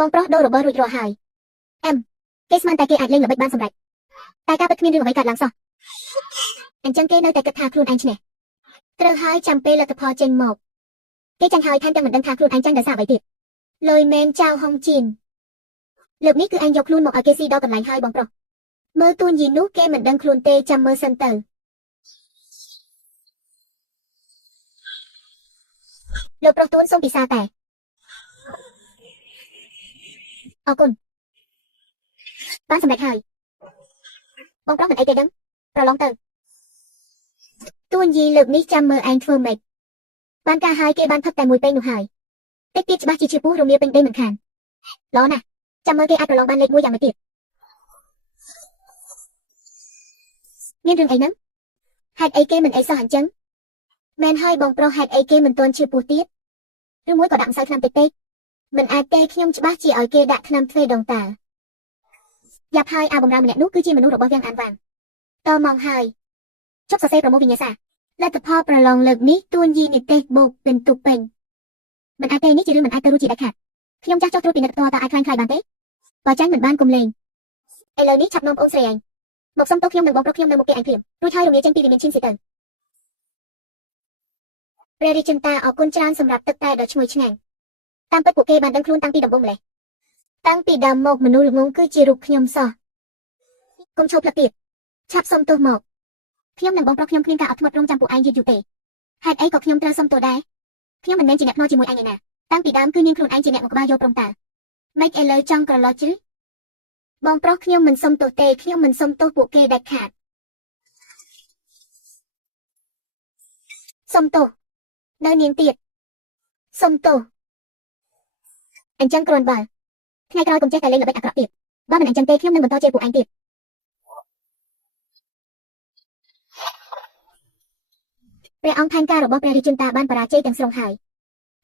បងប្រុសដូររបស់រួចរាល់ហើយគេស្មានតែគេអាចលេងល្បិចបានសម្រេចតែការពិតគ្មានរឿងអ្វីកើតឡើងសោះអញ្ចឹងគេនៅតែគិតថាខ្លួនឯងឈ្នះត្រូវហើយចាំពេលលទ្ធផលចេញមកគេចាញ់ហើយថែមទាំងមិនដឹងថាខ្លួនឯងចាញ់ដោយសារអ្វីទៀតលុយមែនចៅហុងជីនលើកនេះគឺឯងយកខ្លួនមកឲ្យគេស៊ីដល់កន្លែងហើយបងប្រុសមើលទួនយីនោះគេមិនដឹងខ្លួនទេចាំមើលសិនទៅលោកប្រុសទួនសូមពិសាតែអរគុណបានសម្រេចហើយបងប្រុសមិនអីទេដឹងប្រឡងទៅទួនយីលើកនេះចាំមើលឯងធ្វើម៉េចបានការហើយគេបានផឹកតែមួយពេងនោះហើយតិចទៀតច្បាស់ជាពោះរមៀលពេញដេញមិនខានល្អណាស់ចាំមើលគេអាចប្រឡងបានលេខ1យ៉ាងទៅទៀតមានរឿងអីហ្នឹងហេតុអីគេមិនអីសោះអញ្ចឹងមែនហើយបងប្រុសហេតុអីគេមិនទាន់ឈឺពោះទៀតឬមួយក៏ដាក់ម្សៅថ្នាំតិចពេកមិនអាចទេខ្ញុំច្បាស់ជាឲ្យគេដាក់ថ្នាំទ្វេដងតាយ៉ាប់ហើយអាបំរើម្នាក់នោះគឺជាមនុស្សរបស់វាំងអានវាងតមកហើយជប់សរសេរប្រមូលវិញ្ញាសាលទ្ធផលប្រឡងលើកនេះទួនយីនិទេសបូកពិន្ទុពេញមិនអាចទេនេះជារឿងមិនអាចទៅរួចជាដាច់ខាតខ្ញុំចាស់ចោះត្រួតពិនិត្យតើអាចខ្លាំងខ្លាយបានទេបើចាញ់មិនបានកុំលេងឥឡូវនេះឆាប់នាំប្អូនស្រីឯងមកសុំទោសខ្ញុំនិងបងប្រុសខ្ញុំនៅមុខគេឯងព្រាមរួចហើយរំលាយចេញពីវិមានឈិនស៊ីទៅព្រះរាជន្តាអរគុណច្រើនសម្រាប់ទឹកតែដ៏ឈ្ងុយឆ្ងាញ់តាមពិតពួកគេបានដឹងខ្លួនតាំងពីដំបូងម្លេះតាំងពីដើមមកមនុស្សល្ងងគឺជារូបខ្ញុំសោះកុំឈប់ផ្លឹកទៀតឆាប់សុំទោសមកខ្ញុំនិងបងប្រុសខ្ញុំគ្មានការអត់ធ្មត់រងចាំពួកឯងយូរទេហេតុអីក៏ខ្ញុំត្រូវសុំទោសដែរខ្ញុំមិនមែនជាអ្នកខ្មោចជាមួយឯងឯណាតាំងពីដើមគឺនាងខ្លួនឯងជាអ្នកមកក្បាលយកព្រមតាម៉េចឥឡូវចង់ក្រឡោះជ្រឹះបងប្រុសខ្ញុំមិនសុំទោសទេខ្ញុំមិនសុំទោសពួកគេដាច់ខាតសុំទោសនៅនាងទៀតសុំទោសអញ្ចឹងគ្រាន់បើថ្ងៃក្រោយកុំចេះតែលេងល្បិចអាក្រក់ទៀតបើមិនអញ្ចឹងទេខ្ញុំនឹងបន្តជេរពួកឯងទៀតព្រះអង្គផែនការរបស់ព្រះរាជន្តាបានបរាជ័យទាំងស្រុងហើយ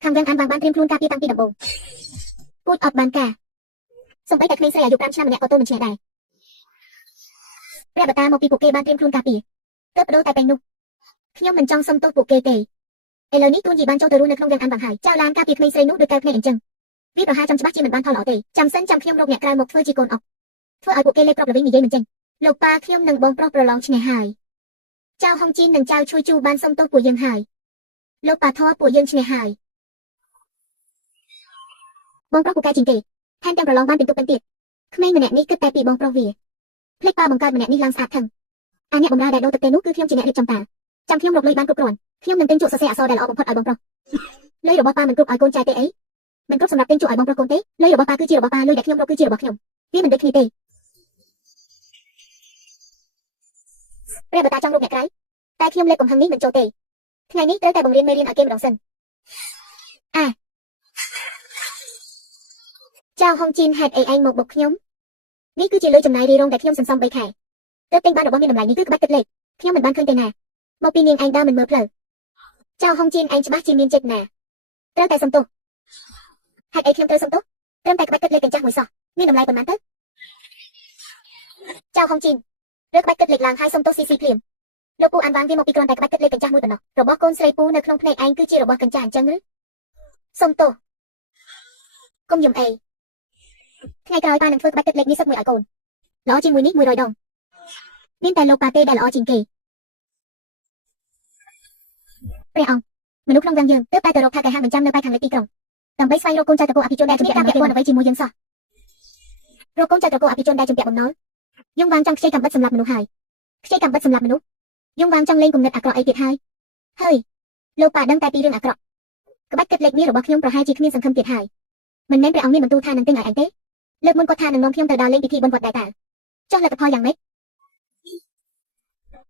ខាងវាំងអានបានត្រៀមខ្លួនការពារតាំងពីដំបូងពូជអត់បានការសូម្បីតែក្មេងស្រីអាយុ5ឆ្នាំម្នាក់ក៏ទល់មិនឈ្នះដែរព្រះបតាមកពីពួកគេបានត្រៀមខ្លួនការពារទើបបដូរតែពេញនោះខ្ញុំមិនចង់សុំទោសពួកគេទេឥឡូវនេះទួនយីបានចូលទៅរស់នៅក្នុងវាំងអានបានហើយចៅឡានការពារក្មេងស្រីនោះដូចកែវភ្នែកអញ្ចឹងវាប្រហែលចាំច្បាស់ជាមិនបានផលល្អទេចាំសិនចាំខ្ញុំរកអ្នកក្រៅមកធ្វើជាកូនអុកធ្វើឲ្យពួកគេលេបប្រប់ល្វីងនិយាយមិនចេញលោកប៉ាខ្ញុំនិងបងប្រុសប្រឡងឈ្នះហើយចៅហុងជីននិងចៅឈួយជូបានសុំទោសពួកយើងហើយលោកប៉ាធរពួកយើងឈ្នះហើយបងប្រុសពូកែជាងគេថែមទាំងប្រឡងបានពិន្ទុពេញទៀតក្មេងម្នាក់នេះគិតតែពីបងប្រុសវាភ្លេចប៉ាបង្កើតម្នាក់នេះឡើងស្អាតថឹងអាអ្នកបម្រើដែលដូរទឹកទេនោះគឺខ្ញុំជាអ្នករៀបចំតាចាំខ្ញុំរកលុយបានគ្រប់គ្រាន់ខ្ញុំនឹងទិញជក់សរសេរអក្សរដែលល្អបំផុតឲ្យបងប្រុសលុយរបស់ប៉ាមិនគ្រប់ឲ្យកូនចែកទេអីមិនគ្រប់សម្រាប់ទិញជក់ឲ្យបងប្រុសកូនទេលុយរបស់ប៉ាគឺជារបស់ប៉ាលុយដែលខ្ញុំរកគឺជារបស់ខ្ញុំវាមិនដូចគ្នាទេព្រះបតាចង់រកអ្នកក្រៅតែខ្ញុំលេបកំហឹងនេះមិនចូលទេថ្ងៃនេះត្រូវតែបង្រៀនមេរៀនឲ្យគេម្ដងសិនចៅហុងជីនហេតុអីឯងមកបុកខ្ញុំនេះគឺជាលុយចំណាយរីរងដែលខ្ញុំសន្សំ3ខែទើបទិញបានរបស់មានតម្លៃនេះគឺក្បាច់ទឹកលេខខ្ញុំមិនបានឃើញទេណាមកពីនាងឯងដើរមិនមើលផ្លូវចៅហុងជីនឯងច្បាស់ជាមានចិត្តណាត្រូវតែសុំទោសហេតុអីខ្ញុំត្រូវសុំទោសត្រឹមតែក្បាច់ទឹកលេខកញ្ចាស់មួយសោះមានតម្លៃប៉ុន្មានទៅចៅហុងជីនរើក្បាច់ទឹកលេខឡើងហើយសុំទោសស៊ីភ្លាមលោកពូអានវាងវាមកពីគ្រាន់តែក្បាច់ទឹកលេខកញ្ចាស់មួយប៉ុណ្ណោះរបស់កូនស្រីពូនៅក្នុងភ្នែកឯងគឺជារបស់កញ្ចាស់អញ្ចឹងឬសុំទោសកុំយំអីថ្ងៃក្រោយប៉ានឹងធ្វើក្បាច់ទឹកលេខនេះសឹកមួយឲ្យកូនល្អជាងមួយនេះ100ដងមានតែលោកប៉ាទេដែលល្អជាងគេព្រះអង្គមនុស្សក្នុងវាំងយើងទើបតែទៅរកថាគេហាងបញ្ចាំនៅប៉ែកខាងលិចទីក្រុងដើម្បីស្វែងរកកូនចៅត្រកូលអភិជនដែលជំពាក់ការពាក់ព័ន្ធអ្វីជាមួយយើងសោះរកកូនចៅត្រកូលអភិជនដែលជំពាក់បំណុលយងវាងចង់ខ្ចីកំបិតសម្រាប់មនុស្សហើយខ្ចីកំបិតសម្រាប់មនុស្សយងវាងចង់លេងគំនិតអាក្រក់អីទៀតហើយលោកប៉ាដឹងតែពីរឿងអាក្រក់ក្បាច់ទឹកលេខនេះរបស់ខ្ញុំប្រហែលជាគ្មានសង្ឃឹមទៀតហើយមិនមែនព្រះអង្គមានបន្ទូលថានឹងទិញឲ្យឯងទេលើកមុនគាត់ថានឹងនាំខ្ញុំទៅដើរលេងពិធីបុណ្យវត្តដែរតាចុះលទ្ធផលយ៉ាងម៉េច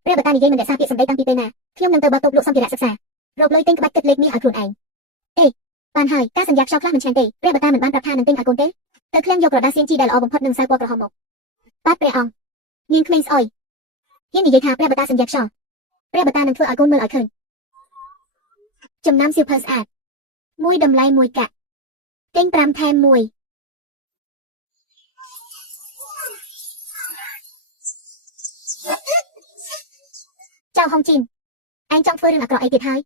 ព្រះបតានិយាយមិនរក្សាពាក្យសម្ដីតាំងពីពេលណាខ្ញុំនឹងទៅបើកតូបលក់សម្ភារៈសិក្សារកលុយទិញក្បាច់ទឹកលេខនេះឲ្យខ្លួនឯងបានហើយការសន្យាខ្យល់ខ្លះមិនឆ្ងាញ់ទេព្រះបតាមិនបានប្រាប់ថានឹងទិញឲ្យកូនទេទៅឃ្លាំងយកក្រដាស CNG ដែលល្អបំផុតនឹងសៅពណ៌ក្រហមមកបាទព្រះអង្គនាងក្មេងស្អុយហ៊ាននិយាយថាព្រះបតាសន្យាខ្យល់ព្រះបតានឹងធ្វើឲ្យកូនមើលឲ្យឃើញចំណាំសៀវភៅស្អាតមួយតម្លៃ1កាក់ទិញ5ថែម1ចៅហុងជីនឯងចង់ធ្វើរឿងអាក្រក់អីទៀតហើយ